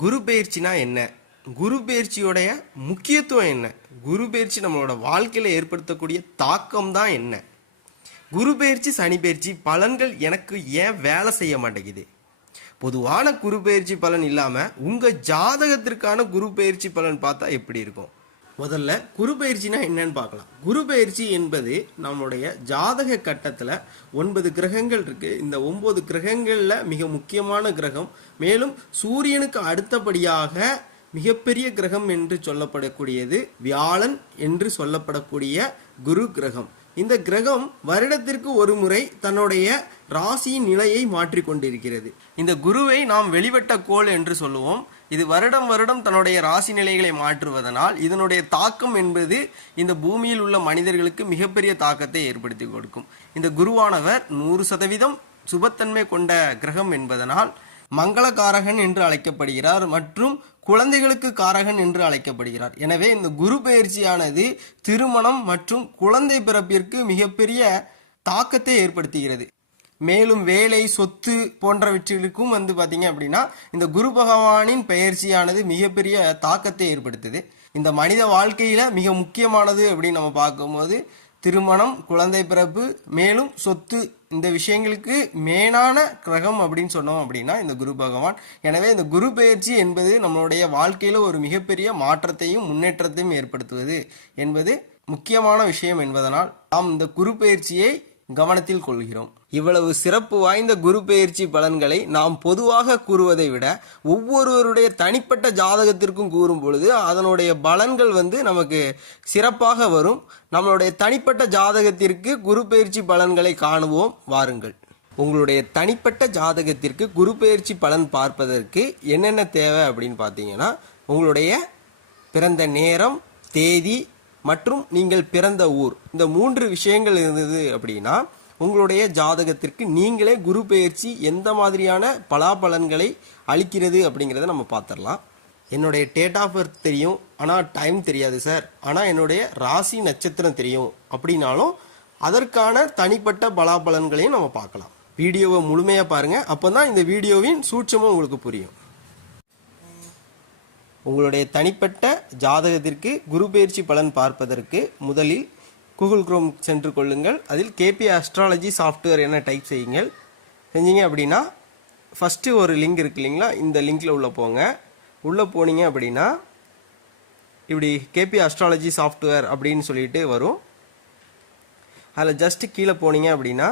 குரு பயிற்சினா என்ன? குரு பயிற்சியோடைய முக்கியத்துவம் என்ன? குரு பயிற்சி நம்மளோட வாழ்க்கையில் ஏற்படுத்தக்கூடிய தாக்கம் தான் என்ன? குரு பயிற்சி சனி பயிற்சி பலன்கள் எனக்கு ஏன் வேலை செய்ய மாட்டேங்குது? பொதுவான குரு பயிற்சி பலன் இல்லாமல் உங்கள் ஜாதகத்திற்கான குரு பயிற்சி பலன் பார்த்தா எப்படி இருக்கும்? முதல்ல குரு பயிற்சினா என்னன்னு பார்க்கலாம். குரு பயிற்சி என்பது நம்முடைய ஜாதக கட்டத்தில் ஒன்பது கிரகங்கள் இருக்கு. இந்த ஒன்பது கிரகங்களில் மிக முக்கியமான கிரகம். மேலும் சூரியனுக்கு அடுத்தபடியாக மிகப்பெரிய கிரகம் என்று சொல்லப்படக்கூடியது வியாழன் என்று சொல்லப்படக்கூடிய குரு கிரகம். இந்த கிரகம் வருடத்திற்கு ஒரு முறை தன்னுடைய ராசியின் நிலையை மாற்றிக்கொண்டிருக்கிறது. இந்த குருவை நாம் வெளிவட்ட கோள் என்று சொல்லுவோம். இது வருடம் வருடம் தன்னுடைய ராசி நிலைகளை மாற்றுவதனால் இதனுடைய தாக்கம் என்பது இந்த பூமியில் உள்ள மனிதர்களுக்கு மிகப்பெரிய தாக்கத்தை ஏற்படுத்தி கொடுக்கும். இந்த குருவானவர் நூறு சதவீதம் சுபத்தன்மை கொண்ட கிரகம் என்பதனால் மங்களகாரகன் என்று அழைக்கப்படுகிறார் மற்றும் குழந்தைகளுக்கு காரகன் என்று அழைக்கப்படுகிறார். எனவே இந்த குரு பயிற்சியானது திருமணம் மற்றும் குழந்தை பிறப்பிற்கு மிகப்பெரிய தாக்கத்தை ஏற்படுத்துகிறது. மேலும் வேலை சொத்து போன்றவற்றிற்கும் வந்து பார்த்தீங்க அப்படின்னா இந்த குரு பகவானின் பெயர்ச்சியானது மிகப்பெரிய தாக்கத்தை ஏற்படுத்துது. இந்த மனித வாழ்க்கையில் மிக முக்கியமானது அப்படின்னு நம்ம பார்க்கும்போது திருமணம் குழந்தை பிறப்பு மேலும் சொத்து இந்த விஷயங்களுக்கு மேனான கிரகம் அப்படின்னு சொன்னோம் அப்படின்னா இந்த குரு பகவான். எனவே இந்த குரு பயிற்சி என்பது நம்மளுடைய வாழ்க்கையில் ஒரு மிகப்பெரிய மாற்றத்தையும் முன்னேற்றத்தையும் ஏற்படுத்துவது என்பது முக்கியமான விஷயம் என்பதனால் நாம் இந்த குரு பயிற்சியை கவனத்தில் கொள்கிறோம். இவ்வளவு சிறப்பு வாய்ந்த குரு பெயர்ச்சி பலன்களை நாம் பொதுவாக கூறுவதை விட ஒவ்வொருவருடைய தனிப்பட்ட ஜாதகத்திற்கும் கூறும் பொழுது அதனுடைய பலன்கள் வந்து நமக்கு சிறப்பாக வரும். நம்மளுடைய தனிப்பட்ட ஜாதகத்திற்கு குரு பெயர்ச்சி பலன்களை காணுவோம். வாருங்கள். உங்களுடைய தனிப்பட்ட ஜாதகத்திற்கு குரு பெயர்ச்சி பலன் பார்ப்பதற்கு என்னென்ன தேவை அப்படின்னு பார்த்தீங்கன்னா உங்களுடைய பிறந்த நேரம் தேதி மற்றும் நீங்கள் பிறந்த ஊர். இந்த மூன்று விஷயங்கள் இருந்தது அப்படின்னா உங்களுடைய ஜாதகத்திற்கு நீங்களே குரு பெயர்ச்சி எந்த மாதிரியான பலாபலன்களை அளிக்கிறது அப்படிங்கிறத நம்ம பார்த்துடலாம். என்னுடைய டேட் ஆஃப் பர்த் தெரியும் ஆனால் டைம் தெரியாது சார் ஆனால் என்னுடைய ராசி நட்சத்திரம் தெரியும் அப்படின்னாலும் அதற்கான தனிப்பட்ட பலாபலன்களையும் நம்ம பார்க்கலாம். வீடியோவை முழுமையாக பாருங்கள் அப்போ தான் இந்த வீடியோவின் சூட்சமும் உங்களுக்கு புரியும். உங்களுடைய தனிப்பட்ட ஜாதகத்திற்கு குரு பயிற்சி பலன் பார்ப்பதற்கு முதலில் கூகுள் குரோம் சென்று கொள்ளுங்கள். அதில் கேபி அஸ்ட்ராலஜி சாஃப்ட்வேர் என டைப் செய்யுங்கள். செஞ்சீங்க அப்படின்னா ஃபஸ்ட்டு ஒரு லிங்க் இருக்கு இல்லைங்களா? இந்த லிங்க்கில் உள்ளே போங்க. உள்ளே போனீங்க அப்படின்னா இப்படி கேபி அஸ்ட்ராலஜி சாஃப்ட்வேர் அப்படின்னு சொல்லிட்டு வரும். அதில் ஜஸ்ட்டு கீழே போனீங்க அப்படின்னா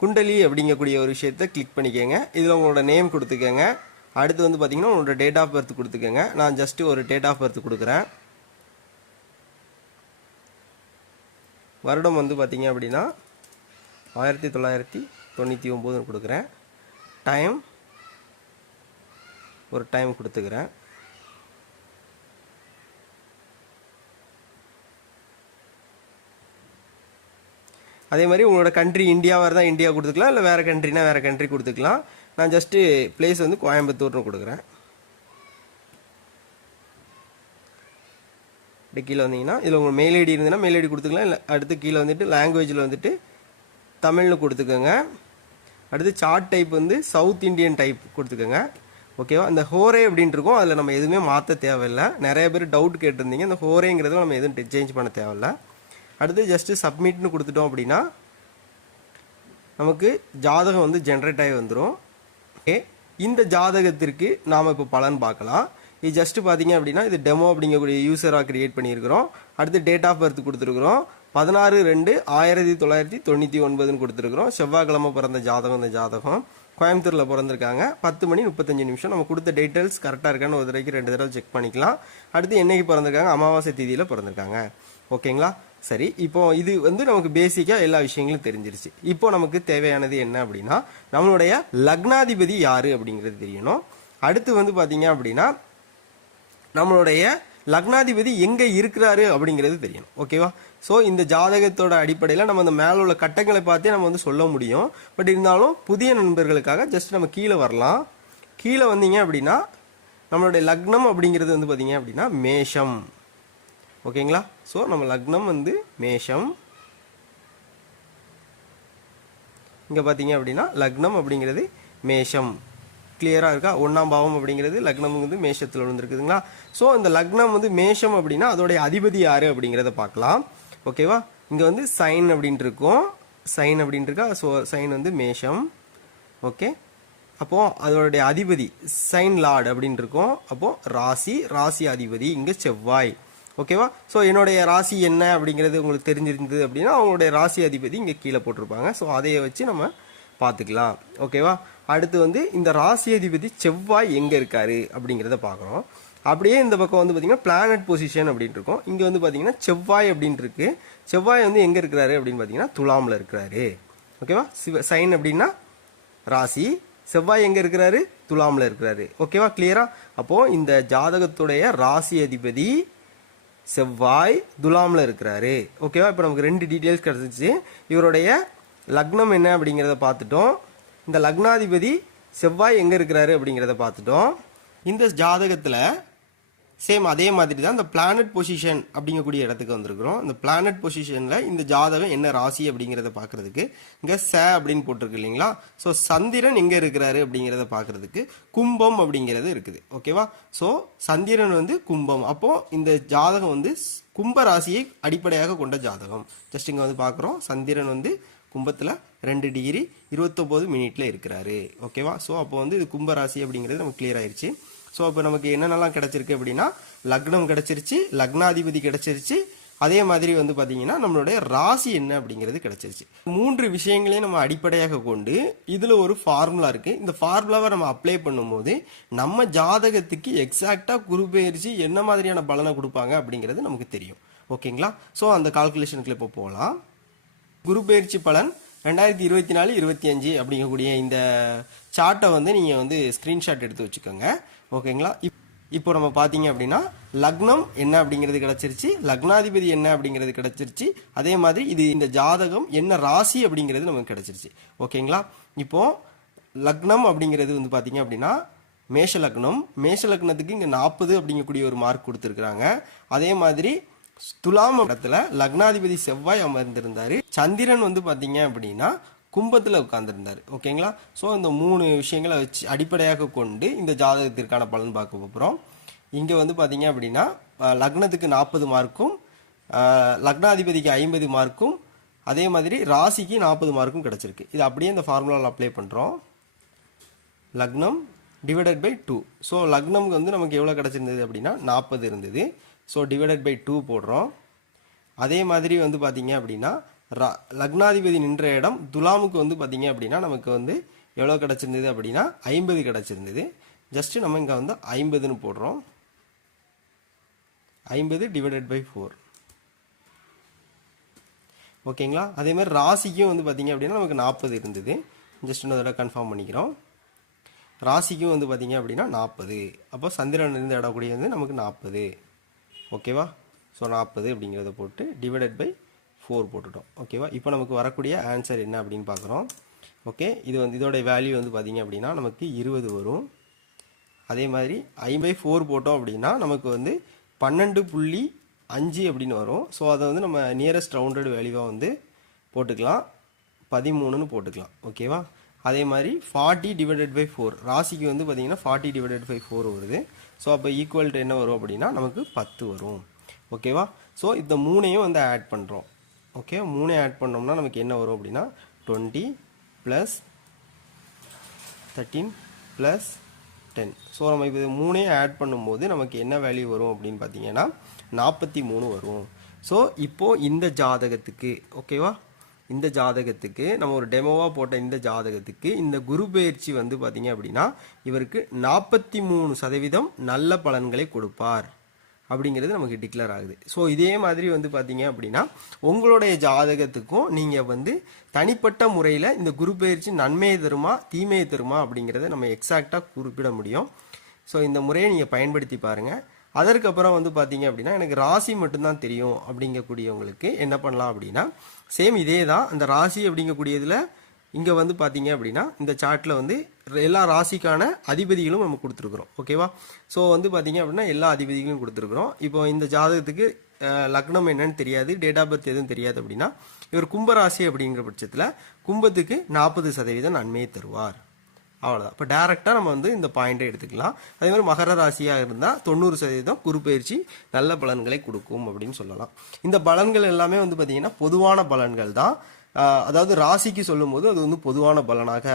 குண்டலி அப்படிங்கக்கூடிய ஒரு விஷயத்தை கிளிக் பண்ணிக்கோங்க. இதில் உங்களோட நேம் கொடுத்துக்கோங்க. அடுத்து வந்து பார்த்தீங்கன்னா உங்களோட டேட் ஆஃப் பர்த் கொடுத்துக்கோங்க. நான் ஜஸ்ட்டு ஒரு டேட் ஆஃப் பர்த் கொடுக்குறேன். வருடம் வந்து பார்த்தீங்க அப்படின்னா ஆயிரத்தி தொள்ளாயிரத்தி தொண்ணூற்றி ஒம்போதுன்னு கொடுக்குறேன். டைம் ஒரு டைம் கொடுத்துக்கிறேன். அதே மாதிரி உங்களோட கண்ட்ரி இந்தியாவாக இருந்தால் இந்தியா கொடுத்துக்கலாம் இல்லை வேறு கண்ட்ரினா வேறு கண்ட்ரி கொடுத்துக்கலாம். நான் ஜஸ்ட்டு பிளேஸ் வந்து கோயம்புத்தூர்னு கொடுக்குறேன். இப்படி கீழே வந்தீங்கன்னா இதில் உங்கள் மெயில் ஐடி இருந்ததுன்னா மெயில் ஐடி கொடுத்துக்கலாம். இல்லை அடுத்து கீழே வந்துட்டு லாங்குவேஜில் வந்துட்டு தமிழ்னு கொடுத்துக்கோங்க. அடுத்து சார்ட் டைப் வந்து சவுத் இண்டியன் டைப் கொடுத்துக்கோங்க. ஓகேவா அந்த ஹோரே அப்படின்ட்டு இருக்கும். அதில் நம்ம எதுவுமே மாற்ற தேவையில்லை. நிறைய பேர் டவுட் கேட்டிருந்தீங்க. அந்த ஹோரேங்கிறதுல நம்ம எதுவும் சேஞ்ச் பண்ண தேவையில்ல. அடுத்து ஜஸ்ட்டு சப்மிட்னு கொடுத்துட்டோம் அப்படின்னா நமக்கு ஜாதகம் வந்து ஜென்ரேட் ஆகி வந்துடும் ஓகே இந்த ஜாதகத்திற்கு நாம் இப்போ பலன் பார்க்கலாம். இது ஜஸ்ட் பார்த்தீங்க அப்படின்னா இது டெமோ அப்படிங்கக்கூடிய யூசராக கிரியேட் பண்ணியிருக்கிறோம். அடுத்து டேட் ஆஃப் பர்த் கொடுத்துருக்குறோம். பதினாறு ரெண்டு ஆயிரத்தி தொள்ளாயிரத்தி தொண்ணூற்றி ஒன்பதுன்னு கொடுத்துருக்குறோம். செவ்வாய்க்கிழமை பிறந்த ஜாதகம் இந்த ஜாதகம். கோயம்புத்தூரில் பிறந்திருக்காங்க. பத்து மணி முப்பத்தஞ்சு நிமிஷம். நம்ம கொடுத்த டீட்டெயில்ஸ் கரெக்டாக இருக்கான்னு ஒரு தடவைக்கு ரெண்டு தடவை செக் பண்ணிக்கலாம். அடுத்து என்னைக்கு பிறந்திருக்காங்க? அமாவாசை தேதியில் பிறந்திருக்காங்க. ஓகேங்களா சரி இப்போ இது வந்து நமக்கு பேசிக்காக எல்லா விஷயங்களும் தெரிஞ்சிருச்சு. இப்போ நமக்கு தேவையானது என்ன அப்படின்னா நம்மளுடைய லக்னாதிபதி யாரு அப்படிங்கிறது தெரியணும். அடுத்து வந்து பார்த்தீங்க அப்படின்னா நம்மளுடைய லக்னாதிபதி எங்கே இருக்கிறாரு அப்படிங்கிறது தெரியணும். ஓகேவா ஸோ இந்த ஜாதகத்தோட அடிப்படையில் நம்ம அந்த மேலே உள்ள கட்டங்களை பார்த்தே நம்ம வந்து சொல்ல முடியும். பட் இருந்தாலும் புதிய நண்பர்களுக்காக ஜஸ்ட் நம்ம கீழே வரலாம். கீழே வந்தீங்க அப்படின்னா நம்மளுடைய லக்னம் அப்படிங்கிறது வந்து பார்த்தீங்க அப்படின்னா மேஷம். ஓகேங்களா? ஸோ நம்ம லக்னம் வந்து மேஷம். இங்கே பார்த்தீங்க அப்படின்னா லக்னம் அப்படிங்கிறது மேஷம். கிளியராக இருக்கா? ஒன்றாம் பாவம் அப்படிங்கிறது லக்னம் வந்து மேஷத்தில் விழுந்துருக்குதுங்களா? ஸோ இந்த லக்னம் வந்து மேஷம் அப்படின்னா அதோடைய அதிபதி யார் அப்படிங்கிறத பார்க்கலாம் ஓகேவா இங்கே வந்து சைன் அப்படின்ட்டு இருக்கும். சைன் அப்படின்ட்டு இருக்கா? ஸோ சைன் வந்து மேஷம். ஓகே அப்போது அதோடைய அதிபதி சைன் லார்ட் அப்படின்ட்டு இருக்கும். அப்போது ராசி ராசி அதிபதி இங்கே செவ்வாய். ஓகேவா? ஸோ என்னுடைய ராசி என்ன அப்படிங்கிறது உங்களுக்கு தெரிஞ்சிருந்தது அப்படின்னா அவங்களுடைய ராசி அதிபதி இங்கே கீழே போட்டிருப்பாங்க. ஸோ அதையை வச்சு நம்ம பார்த்துக்கலாம். ஓகேவா? அடுத்து வந்து இந்த ராசி அதிபதி செவ்வாய் எங்கே இருக்காரு அப்படிங்கிறத பார்க்குறோம். அப்படியே இந்த பக்கம் வந்து பார்த்தீங்கன்னா பிளானட் பொசிஷன் அப்படின்னு இருக்கும். இங்கே வந்து பார்த்தீங்கன்னா செவ்வாய் அப்படின்ட்டு இருக்கு. செவ்வாய் வந்து எங்கே இருக்கிறாரு அப்படின்னு பார்த்தீங்கன்னா துலாமில் இருக்கிறாரு. ஓகேவா? சிவ சைன் அப்படின்னா ராசி. செவ்வாய் எங்கே இருக்கிறாரு? துலாமில் இருக்கிறாரு. ஓகேவா? கிளியரா அப்போது இந்த ஜாதகத்துடைய ராசி அதிபதி செவ்வாய் துலாமில் இருக்கிறாரு. ஓகேவா இப்போ நமக்கு ரெண்டு டீட்டெயில்ஸ் கிடச்சிச்சு. இவருடைய லக்னம் என்ன அப்படிங்கிறத பார்த்துட்டோம். இந்த லக்னாதிபதி செவ்வாய் எங்கே இருக்கிறாரு அப்படிங்கிறத பார்த்துட்டோம். இந்த ஜாதகத்தில் சேம் அதே மாதிரி தான் இந்த பிளானட் பொசிஷன் அப்படிங்கக்கூடிய இடத்துக்கு வந்திருக்கிறோம். இந்த பிளானட் பொசிஷனில் இந்த ஜாதகம் என்ன ராசி அப்படிங்கிறத பார்க்கறதுக்கு இங்கே ச அப்படின்னு போட்டிருக்கு இல்லைங்களா? ஸோ சந்திரன் எங்கே இருக்கிறாரு அப்படிங்கிறத பார்க்கறதுக்கு கும்பம் அப்படிங்கிறது இருக்குது. ஓகேவா ஸோ சந்திரன் வந்து கும்பம். அப்போது இந்த ஜாதகம் வந்து ஸ்- கும்ப ராசியை அடிப்படையாக கொண்ட ஜாதகம். ஜஸ்ட் இங்கே வந்து பார்க்குறோம். சந்திரன் வந்து கும்பத்தில் ரெண்டு டிகிரி இருபத்தொம்போது மினிட்ல இருக்கிறாரு. ஓகேவா ஸோ அப்போ வந்து இது கும்பராசி அப்படிங்கிறது நமக்கு கிளியர் ஆயிடுச்சு ஸோ இப்போ நமக்கு என்னென்னலாம் கிடச்சிருக்கு அப்படின்னா லக்னம் கிடச்சிருச்சு லக்னாதிபதி கிடச்சிருச்சு. அதே மாதிரி வந்து பார்த்தீங்கன்னா நம்மளுடைய ராசி என்ன அப்படிங்கிறது கிடச்சிருச்சு. மூன்று விஷயங்களையும் நம்ம அடிப்படையாக கொண்டு இதில் ஒரு ஃபார்முலா இருக்குது இந்த ஃபார்முலாவை நம்ம அப்ளை பண்ணும்போது நம்ம ஜாதகத்துக்கு எக்ஸாக்டாக குரு பெயர்ச்சி என்ன மாதிரியான பலனை கொடுப்பாங்க அப்படிங்கிறது நமக்கு தெரியும். ஓகேங்களா? ஸோ அந்த கால்குலேஷனுக்குள்ள இப்போ போகலாம் குரு பலன் ரெண்டாயிரத்தி இருபத்தி நாலு இருபத்தி அஞ்சு அப்படிங்கக்கூடிய இந்த சார்ட்டை வந்து நீங்கள் வந்து ஸ்க்ரீன்ஷாட் எடுத்து வச்சுக்கோங்க. ஓகேங்களா இப் இப்போ நம்ம பார்த்தீங்க அப்படின்னா லக்னம் என்ன அப்படிங்கிறது கிடச்சிருச்சு. லக்னாதிபதி என்ன அப்படிங்கிறது கிடச்சிருச்சு. அதே மாதிரி இது இந்த ஜாதகம் என்ன ராசி அப்படிங்கிறது நமக்கு கிடச்சிருச்சு. ஓகேங்களா இப்போது லக்னம் அப்படிங்கிறது வந்து பார்த்தீங்க அப்படின்னா மேஷ லக்னம். மேஷ லக்னத்துக்கு இங்கே நாற்பது அப்படிங்கக்கூடிய ஒரு மார்க் கொடுத்துருக்குறாங்க. அதே மாதிரி துலாம் இடத்துல லக்னாதிபதி செவ்வாய் அமர்ந்திருந்தாரு. சந்திரன் வந்து பார்த்தீங்க அப்படின்னா கும்பத்தில் உட்கார்ந்திருந்தாரு. ஓகேங்களா? ஸோ இந்த மூணு விஷயங்களை வச்சு அடிப்படையாக கொண்டு இந்த ஜாதகத்திற்கான பலன் பார்க்க போகிறோம் இங்கே வந்து பார்த்தீங்க அப்படின்னா லக்னத்துக்கு நாற்பது மார்க்கும் லக்னாதிபதிக்கு ஐம்பது மார்க்கும் அதே மாதிரி ராசிக்கு நாற்பது மார்க்கும் கிடச்சிருக்கு. இது அப்படியே இந்த ஃபார்முலாவில் அப்ளை பண்ணுறோம் லக்னம் டிவைடட் பை டூ ஸோ லக்னம்க்கு வந்து நமக்கு எவ்வளோ கிடச்சிருந்தது அப்படின்னா நாற்பது இருந்தது. ஸோ டிவைடட் பை டூ போடுறோம். அதே மாதிரி வந்து பார்த்தீங்க அப்படின்னா லக்னாதிபதி நின்ற இடம் துலாமுக்கு வந்து பார்த்தீங்க அப்படின்னா நமக்கு வந்து எவ்வளோ கிடச்சிருந்தது அப்படின்னா ஐம்பது கிடச்சிருந்தது. ஜஸ்ட் நம்ம இங்கே வந்து ஐம்பதுன்னு போடுறோம். ஐம்பது டிவைடட் பை ஃபோர் ஓகேங்களா அதே மாதிரி ராசிக்கும் வந்து பார்த்தீங்க அப்படின்னா நமக்கு நாற்பது இருந்தது. ஜஸ்ட் இன்னொரு தடவை கன்ஃபார்ம் பண்ணிக்கிறோம். ராசிக்கும் வந்து பார்த்தீங்க அப்படின்னா நாற்பது அப்போ சந்திரன் இருந்து இடக்கூடிய வந்து நமக்கு நாற்பது ஓகேவா ஸோ நாற்பது அப்படிங்கிறத போட்டு டிவைடட் பை ஃபோர் போட்டுட்டோம். ஓகேவா இப்போ நமக்கு வரக்கூடிய ஆன்சர் என்ன அப்படின்னு பார்க்குறோம். ஓகே இது வந்து இதோட வேல்யூ வந்து பார்த்திங்க அப்படின்னா நமக்கு இருபது வரும். அதே மாதிரி ஐ பை ஃபோர் போட்டோம் அப்படின்னா நமக்கு வந்து பன்னெண்டு புள்ளி அஞ்சு அப்படின்னு வரும். ஸோ அதை வந்து நம்ம நியரஸ்ட் ரவுண்டட் வேல்யூவாக வந்து போட்டுக்கலாம். பதிமூணுன்னு போட்டுக்கலாம். ஓகேவா அதே மாதிரி ஃபார்ட்டி டிவைடட் பை ஃபோர் ராசிக்கு வந்து பார்த்தீங்கன்னா ஃபார்ட்டி டிவைடட் பை ஃபோர் வருது. ஸோ அப்போ ஈக்குவல் டு என்ன வரும் அப்படின்னா நமக்கு பத்து வரும். ஓகேவா ஸோ இந்த மூணையும் வந்து ஆட் பண்ணுறோம் ஓகே மூணே ஆட் பண்ணோம்னா நமக்கு என்ன வரும் அப்படின்னா twenty plus thirteen plus ten so நம்ம இப்போ மூணே ஆட் பண்ணும்போது நமக்கு என்ன வேல்யூ வரும் அப்படின்னு பார்த்தீங்கன்னா நாற்பத்தி மூணு வரும். ஸோ இப்போ இந்த ஜாதகத்துக்கு ஓகேவா இந்த ஜாதகத்துக்கு நம்ம ஒரு டெமோவாக போட்ட இந்த ஜாதகத்துக்கு இந்த குரு பயிற்சி வந்து பார்த்தீங்க அப்படின்னா இவருக்கு நாற்பத்தி மூணு சதவீதம் நல்ல பலன்களை கொடுப்பார். அப்படிங்கிறது நமக்கு டிக்ளேர் ஆகுது. ஸோ இதே மாதிரி வந்து பார்த்தீங்க அப்படின்னா உங்களுடைய ஜாதகத்துக்கும் நீங்கள் வந்து தனிப்பட்ட முறையில் இந்த குரு பயிற்சி நன்மையை தருமா தீமையை தருமா அப்படிங்கிறத நம்ம எக்ஸாக்டாக குறிப்பிட முடியும். ஸோ இந்த முறையை நீங்கள் பயன்படுத்தி பாருங்கள் அதற்கப்புறம் வந்து பார்த்தீங்க அப்படின்னா எனக்கு ராசி மட்டும்தான் தெரியும் அப்படிங்கக்கூடியவங்களுக்கு என்ன பண்ணலாம் அப்படின்னா சேம் இதே தான் அந்த ராசி அப்படிங்கக்கூடியதில் இங்கே வந்து பார்த்தீங்க அப்படின்னா இந்த சார்ட்டில் வந்து எல்லா ராசிக்கான அதிபதிகளும் நம்ம கொடுத்துருக்குறோம். ஓகேவா ஸோ வந்து பார்த்தீங்க அப்படின்னா எல்லா அதிபதிகளும் கொடுத்துருக்குறோம். இப்போ இந்த ஜாதகத்துக்கு லக்னம் என்னன்னு தெரியாது டேட் ஆஃப் பர்த் எதுவும் தெரியாது அப்படின்னா இவர் கும்பராசி அப்படிங்கிற பட்சத்தில் கும்பத்துக்கு நாற்பது சதவீதம் நன்மையை தருவார். அவ்வளோதான் இப்போ டேரெக்டாக நம்ம வந்து இந்த பாயிண்டை எடுத்துக்கலாம். அதே மாதிரி மகர ராசியாக இருந்தால் தொண்ணூறு சதவீதம் குரு பயிற்சி நல்ல பலன்களை கொடுக்கும் அப்படின்னு சொல்லலாம். இந்த பலன்கள் எல்லாமே வந்து பார்த்திங்கன்னா பொதுவான பலன்கள் தான். அதாவது ராசிக்கு சொல்லும்போது அது வந்து பொதுவான பலனாக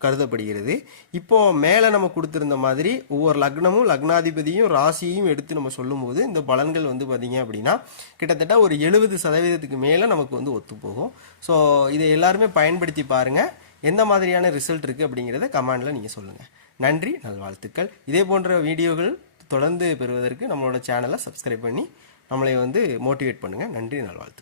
கருதப்படுகிறது. இப்போ மேலே நம்ம கொடுத்துருந்த மாதிரி ஒவ்வொரு லக்னமும் லக்னாதிபதியும் ராசியையும் எடுத்து நம்ம சொல்லும்போது இந்த பலன்கள் வந்து பார்த்தீங்க அப்படின்னா கிட்டத்தட்ட ஒரு எழுபது சதவீதத்துக்கு மேலே நமக்கு வந்து ஒத்து போகும் ஸோ இதை எல்லாருமே பயன்படுத்தி பாருங்கள் எந்த மாதிரியான ரிசல்ட் இருக்குது அப்படிங்கிறத கமெண்டில் நீங்கள் சொல்லுங்கள் நன்றி நல்வாழ்த்துக்கள். இதே போன்ற வீடியோகள் தொடர்ந்து பெறுவதற்கு நம்மளோட சேனலை சப்ஸ்கிரைப் பண்ணி நம்மளை வந்து மோட்டிவேட் பண்ணுங்கள் நன்றி நல்வாழ்த்துக்கள்.